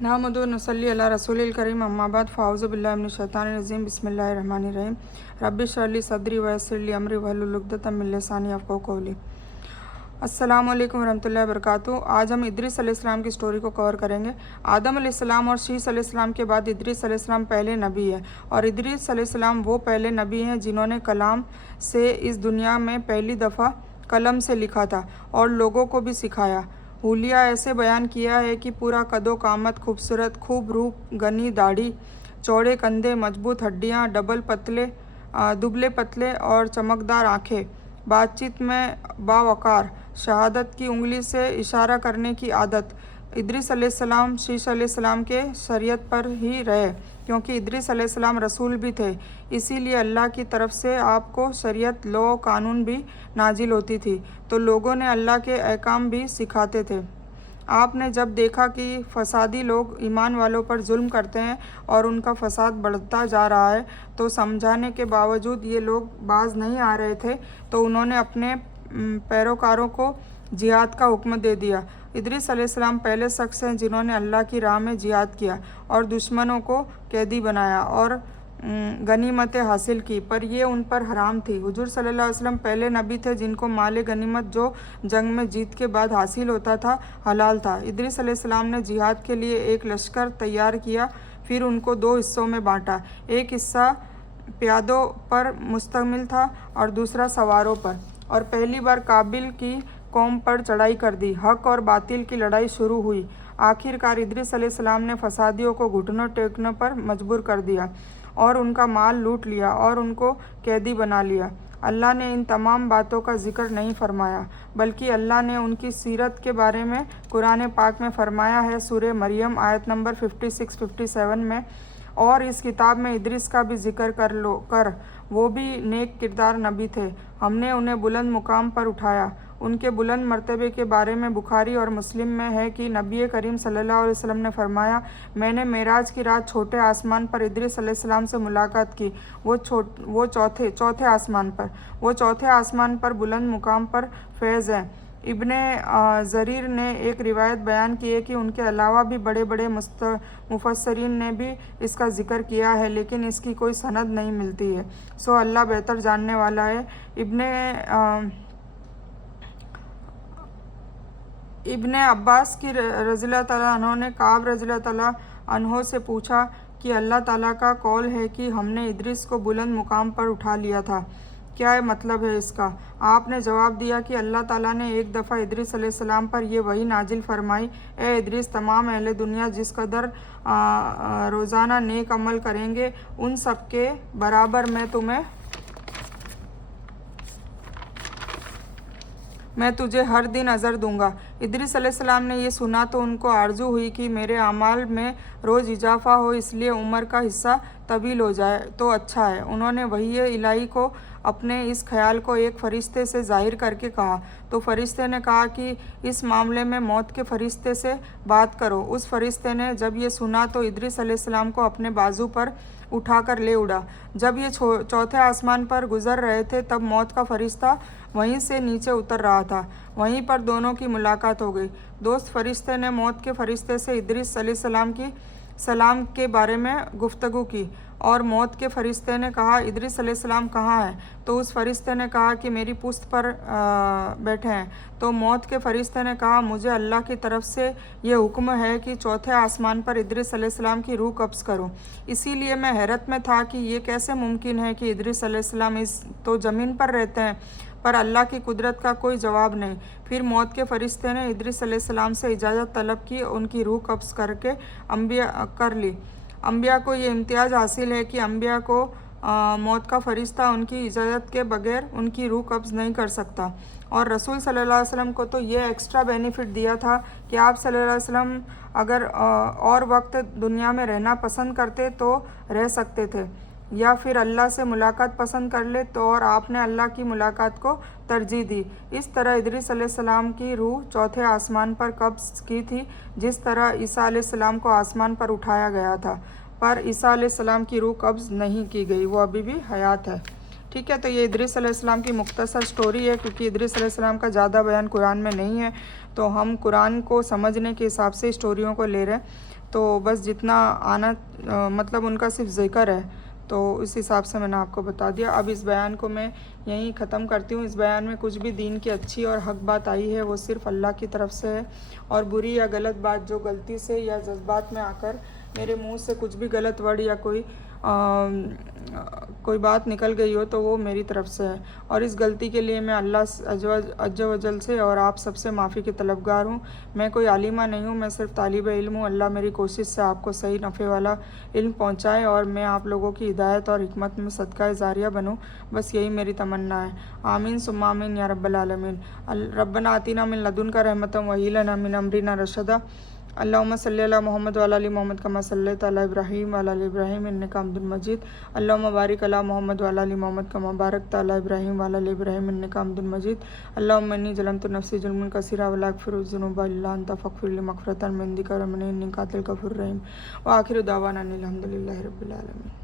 नहमदु नसल्ली अला रसूलिल करीम अम्मा बाद फ़ाऊज़ु बिल्लाहि मिनश शैतानिर रजीम बिस्मिल्लाहिर रहमानिर रहीम रब्बि इश्रह ली सदरी व यस्सिर ली अमरी वहलुल उक़दतम मिन लिसानी यफ़क़हू क़ौली। अस्सलामु अलैकुम वरहमतुल्लाहि वबरकातुहू। आज हम इद्रिस अलैहिस्सलाम की स्टोरी को कवर करेंगे। आदम अलैहिस्सलाम और शीस अलैहिस्सलाम के बाद इद्रिस अलैहिस्सलाम पहले नबी है और इद्रिस अलैहिस्सलाम वो पहले नबी हैं जिन्होंने कलाम से इस दुनिया में पहली दफ़ा कलम से लिखा था और लोगों को भी सिखाया। हुलिया ऐसे बयान किया है कि पूरा कदो कामत, खूबसूरत, खूब रूप, घनी दाढ़ी, चौड़े कंधे, मजबूत हड्डियाँ, दुबले पतले और चमकदार आँखें, बातचीत में बावकार, शहादत की उंगली से इशारा करने की आदत। इद्रिस अलैहिस्सलाम शीश अलैहिस्सलाम के शरीयत पर ही रहे क्योंकि इद्रिस अलैहिस्सलाम रसूल भी थे, इसीलिए अल्लाह की तरफ से आपको शरीयत, लो, कानून भी नाजिल होती थी, तो लोगों ने अल्लाह के अहकाम भी सिखाते थे। आपने जब देखा कि फसादी लोग ईमान वालों पर जुल्म करते हैं और उनका फसाद बढ़ता जा रहा है, तो समझाने के बावजूद ये लोग बाज नहीं आ रहे थे, तो उन्होंने अपने पैरोकारों को जिहाद का हुक्म दे दिया। इद्रिस अलैहिस्सलाम पहले शख्स हैं जिन्होंने अल्लाह की राह में जिहाद किया और दुश्मनों को कैदी बनाया और गनीमतें हासिल की, पर ये उन पर हराम थी। हुजूर सल्लल्लाहु अलैहि वसल्लम पहले नबी थे जिनको माल गनीमत जो जंग में जीत के बाद हासिल होता था हलाल था। इद्रिस अलैहिस्सलाम ने जिहाद के लिए एक लश्कर तैयार किया, फिर उनको दो हिस्सों में बांटा। एक हिस्सा प्यादों पर मुश्तमिल था और दूसरा सवारों पर, और पहली बार काबिल की कौम पर चढ़ाई कर दी। हक और बातिल की लड़ाई शुरू हुई। आखिरकार इद्रिस अलैहिस्सलाम ने फसादियों को घुटनों टेकने पर मजबूर कर दिया और उनका माल लूट लिया और उनको कैदी बना लिया। अल्लाह ने इन तमाम बातों का जिक्र नहीं फरमाया, बल्कि अल्लाह ने उनकी सीरत के बारे में कुरान पाक में फरमाया है सूरह मरियम आयत नंबर 56-57 में, और इस किताब में इद्रिस का भी जिक्र कर वो भी नेक किरदार नबी थे, हमने उन्हें बुलंद मुकाम पर उठाया। उनके बुलंद मर्तबे के बारे में बुखारी और मुस्लिम में है कि नबी करीम सल्लल्लाहु अलैहि वसल्लम ने फरमाया, मैंने मेराज की रात छोटे आसमान पर इद्रिस अलैहिस्सलाम से मुलाकात की। वो चौथे आसमान पर बुलंद मुकाम पर फैज़ हैं। इब्ने ज़रीर ने एक रिवायत बयान की है कि उनके अलावा भी बड़े बड़े मुफस्सरीन ने भी इसका जिक्र किया है, लेकिन इसकी कोई सनद नहीं मिलती है, सो अल्लाह बेहतर जानने वाला है। इब्ने अब्बास की रज़ियल्लाहु ताला अन्हु ने काब रज़ियल्लाहु ताला अन्हु से पूछा कि अल्लाह ताला का कौल है कि हमने इद्रिस को बुलंद मुकाम पर उठा लिया था, क्या मतलब है इसका? आपने जवाब दिया कि अल्लाह ताला ने एक दफ़ा इद्रिस अलैहिस्सलाम पर यह वही नाजिल फरमाई, ए इद्रिस, तमाम अहले दुनिया जिस कदर रोज़ाना नेक अमल करेंगे उन सब के बराबर मैं तुझे हर दिन अज़र दूंगा। इद्रिस अलैहिस्सलाम ने यह सुना तो उनको आरजू हुई कि मेरे अमाल में रोज़ इजाफा हो, इसलिए उम्र का हिस्सा तवील हो जाए तो अच्छा है। उन्होंने वही इलाही को अपने इस ख्याल को एक फ़रिश्ते से ज़ाहिर करके कहा, तो फ़रिश्ते ने कहा कि इस मामले में मौत के फ़रिश्ते से बात करो। उस फ़रिश्ते ने जब ये सुना तो इद्रिस अलैहिस्सलाम को अपने बाजू पर उठाकर ले उड़ा। जब ये चौथे आसमान पर गुजर रहे थे तब मौत का फ़रिश्ता वहीं से नीचे उतर रहा था। वहीं पर दोनों की मुलाकात हो गई। दोस्त फ़रिश्ते ने मौत के फ़रिश्ते से इद्रिस अलैहिस्सलाम की सलाम के बारे में गुफ्तगू की और मौत के फ़रिश्ते ने कहा, इद्रिस अलैहिस्सलाम कहाँ है? तो उस फ़रिश्ते ने कहा कि मेरी पुश्त पर बैठे हैं। तो मौत के फ़रिश्ते ने कहा, मुझे अल्लाह की तरफ से ये हुक्म है कि चौथे आसमान पर इद्रिस अलैहिस्सलाम की रूह कब्ज़ करो। इसीलिए मैं हैरत में था कि ये कैसे मुमकिन है कि इद्रिस अलैहिस्सलाम इस तो ज़मीन पर रहते हैं, पर अल्लाह की कुदरत का कोई जवाब नहीं। फिर मौत के फ़रिश्ते ने इद्रिस अलैहिस्सलाम से इजाज़त तलब की, उनकी रूह कब्ज़ करके कर ली। अम्बिया को ये इम्तियाज़ हासिल है कि अम्बिया को मौत का फ़रिश्ता उनकी इजाज़त के बगैर उनकी रूह कब्ज़ नहीं कर सकता, और रसूल सल्लल्लाहु अलैहि वसल्लम को तो ये एक्स्ट्रा बेनिफिट दिया था कि आप सल्लल्लाहु अलैहि वसल्लम अगर और वक्त दुनिया में रहना पसंद करते तो रह सकते थे, या फिर अल्लाह से मुलाकात पसंद कर ले तो, और आपने अल्लाह की मुलाकात को तरजीह दी। इस तरह इद्रिस अलैहिस्सलाम की रूह चौथे आसमान पर कब्ज़ की थी, जिस तरह ईसा अलैहिस्सलाम को आसमान पर उठाया गया था, पर ईसा अलैहिस्सलाम की रूह कब्ज़ नहीं की गई, वो अभी भी हयात है। ठीक है, तो ये इद्रिस अलैहिस्सलाम की मुख्तसर स्टोरी है, क्योंकि इद्रिस अलैहिस्सलाम का ज़्यादा बयान कुरान में नहीं है, तो हम कुरान को समझने के हिसाब से स्टोरियों को ले रहे हैं। تو بس جتنا آنا مطلب ان کا صرف ذکر ہے، تو اس حساب سے میں نے آپ کو بتا دیا۔ اب اس بیان کو میں یہیں ختم کرتی ہوں۔ اس بیان میں کچھ بھی دین کی اچھی اور حق بات آئی ہے وہ صرف اللہ کی طرف سے ہے، اور بری یا غلط بات جو غلطی سے یا جذبات میں آ کر میرے منہ سے کچھ بھی غلط ورڈ یا کوئی بات نکل گئی ہو تو وہ میری طرف سے ہے، اور اس غلطی کے لیے میں اللہ عز و جل سے اور آپ سب سے معافی کی طلبگار ہوں۔ میں کوئی عالمہ نہیں ہوں، میں صرف طالب علم ہوں۔ اللہ میری کوشش سے آپ کو صحیح نفع والا علم پہنچائے اور میں آپ لوگوں کی ہدایت اور حکمت میں صدقہ جاریہ بنوں، بس یہی میری تمنا ہے۔ آمین ثم آمین یا رب العالمین۔ ربنا آتینا من لدنک رحمۃ وہیٰ لنا من امرنا رشدا۔ اللہم صلی علی محمد وعلی آل محمد کما صلیت علی ابراہیم وعلی آل ابراہیم انک حمید مجید۔ اللہم بارک علی محمد وعلی آل محمد کما بارکت علی ابراہیم وعلی آل ابراہیم انک حمید مجید۔ اللہم انی ظلمت نفسی ظلما کثیرا ولا یغفر الذنوب الا انت فاغفر لی مغفرۃ من عندک وارحمنی انک انت الغفور الرحیم۔ وآخر دعوانا ان الحمد للہ رب العالمین۔